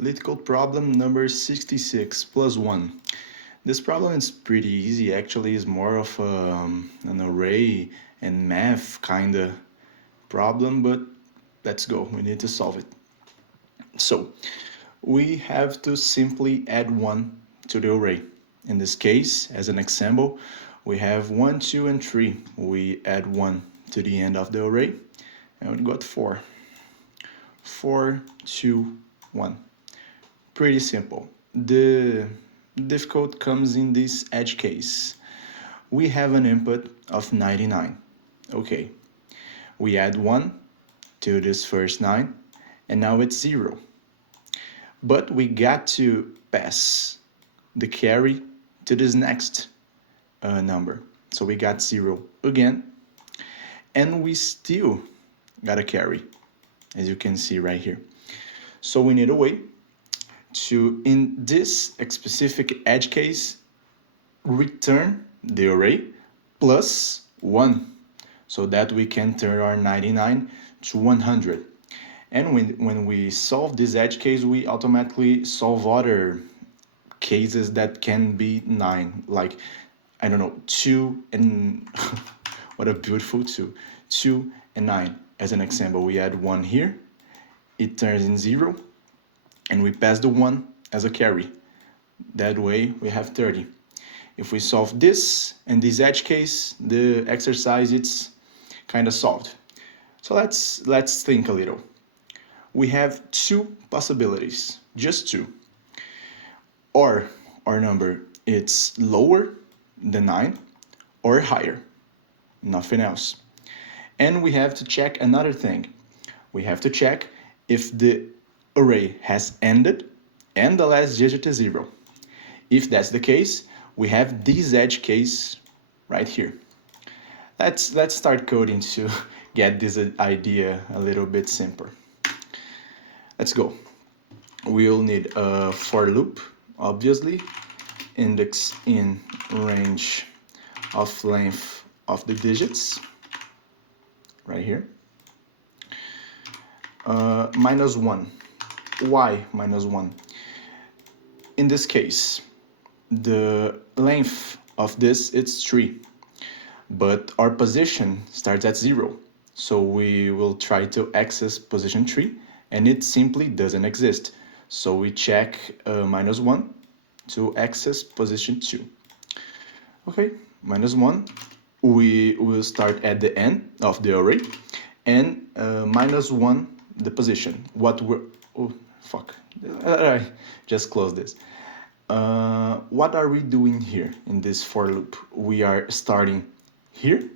Leetcode problem number 66 plus 1. This problem is pretty easy, actually is more of an array and math kinda problem, but let's go, we need to solve it. So, we have to simply add 1 to the array. In this case, as an example, we have 1, 2, and 3. We add 1 to the end of the array, and we got 4. 4, 2, 1. Pretty simple. The difficult comes in this edge case. We have an input of 99. Okay, we add 1 to this first 9, and now it's 0. But we got to pass the carry to this next number. So we got 0 again, and we still got a carry, as you can see right here. So we need a way to, in this specific edge case, return the array plus 1 so that we can turn our 99 to 100. And when we solve this edge case, we automatically solve other cases that can be 9, like, I don't know, 2 and what a beautiful 2. 2 and 9. As an example, we add 1 here, it turns in 0, and we pass the 1 as a carry. That way we have 30. If we solve this and this edge case, the exercise it's kind of solved. So let's think a little. We have 2 possibilities, just 2. Or our number it's lower than 9 or higher, nothing else. And we have to check another thing. We have to check if the array has ended and the last digit is 0. If that's the case, we have this edge case right here. Let's start coding to get this idea a little bit simpler. Let's go. We'll need a for loop, obviously, index in range of length of the digits, right here. Minus 1. Why minus 1? In this case, the length of this it's 3, but our position starts at 0. So we will try to access position 3, and it simply doesn't exist. So we check minus 1 to access position 2. Okay, minus 1. We will start at the end of the array, and minus 1 the position. What we're... Oh, fuck. I just close this. What are we doing here in this for loop? We are starting here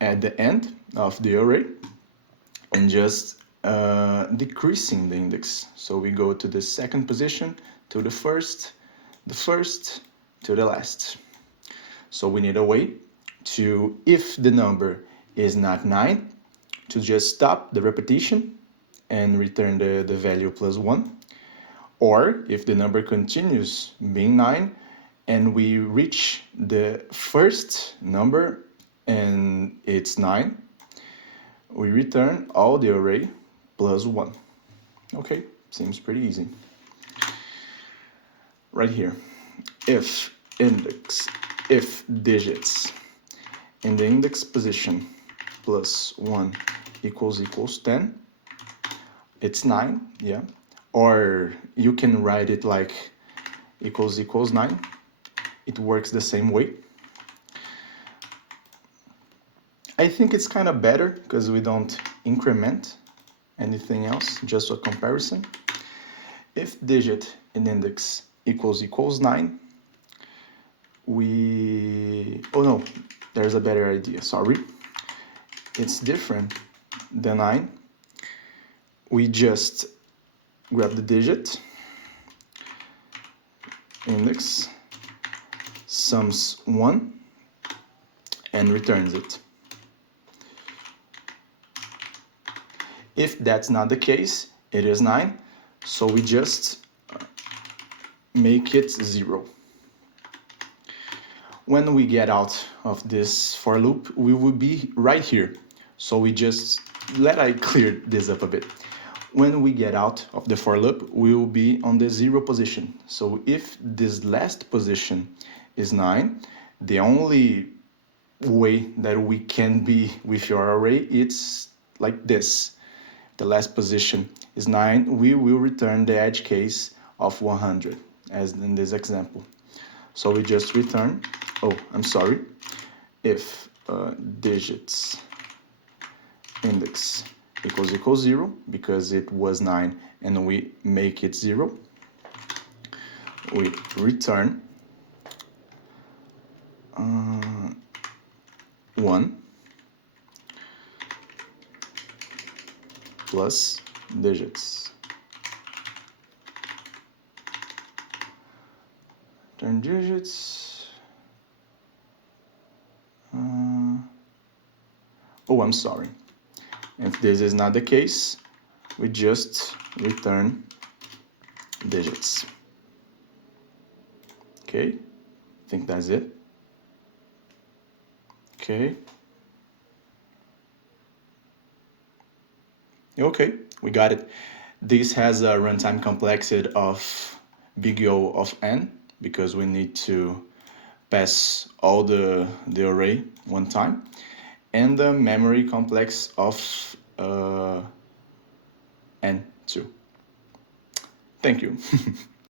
at the end of the array and just decreasing the index. So we go to the second position, to the first to the last. So we need a way to, if the number is not 9, to just stop the repetition and return the value plus 1. Or if the number continues being 9 and we reach the first number and it's 9, we return all the array plus 1. Okay, seems pretty easy. Right here, if digits in the index position plus 1 equals 10, it's 9, yeah. Or you can write it like equals 9. It works the same way. I think it's kind of better because we don't increment anything else, just a comparison. If digit in index equals 9, oh no, there's a better idea, sorry. It's different than 9. We just grab the digit, index, sums 1, and returns it. If that's not the case, it is 9, so we just make it 0. When we get out of this for loop, we will be right here. So we just, I clear this up a bit. When we get out of the for loop, we will be on the 0 position. So if this last position is 9, the only way that we can be with your array, it's like this. The last position is 9, we will return the edge case of 100, as in this example. So we just return, if digits index equals 0, because it was 9 and we make it 0, we return 1 plus digits. Turn digits. I'm sorry. If this is not the case, we just return digits. Okay, I think that's it. Okay. Okay, we got it. This has a runtime complexity of big O of n, because we need to pass all the array one time, and the memory complex of n2. Thank you.